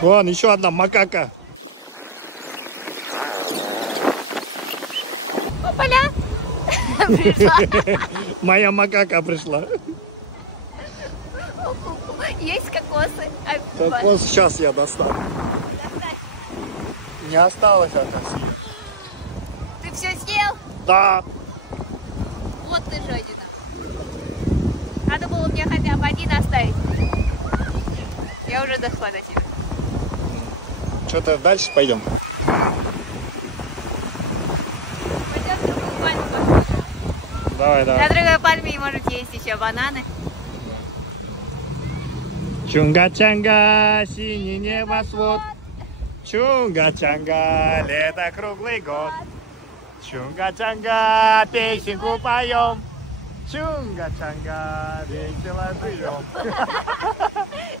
Вон, еще одна макака. Опаля! Пришла. Моя макака пришла. Есть кокосы. Кокос сейчас я достану. Не осталось от нас. Ты все съел? Да. Вот ты жадина. Надо было мне хотя бы один оставить. Я уже дошла до тебя. Что-то дальше пойдем. Пойдем в другую пальму посмотрим. Давай, На другой пальме можете есть еще бананы. Чунга-чанга, синий небосвод. Чунга-чанга, лето круглый год. Чунга-чанга, песенку поем. Чунга-чанга, весело живем.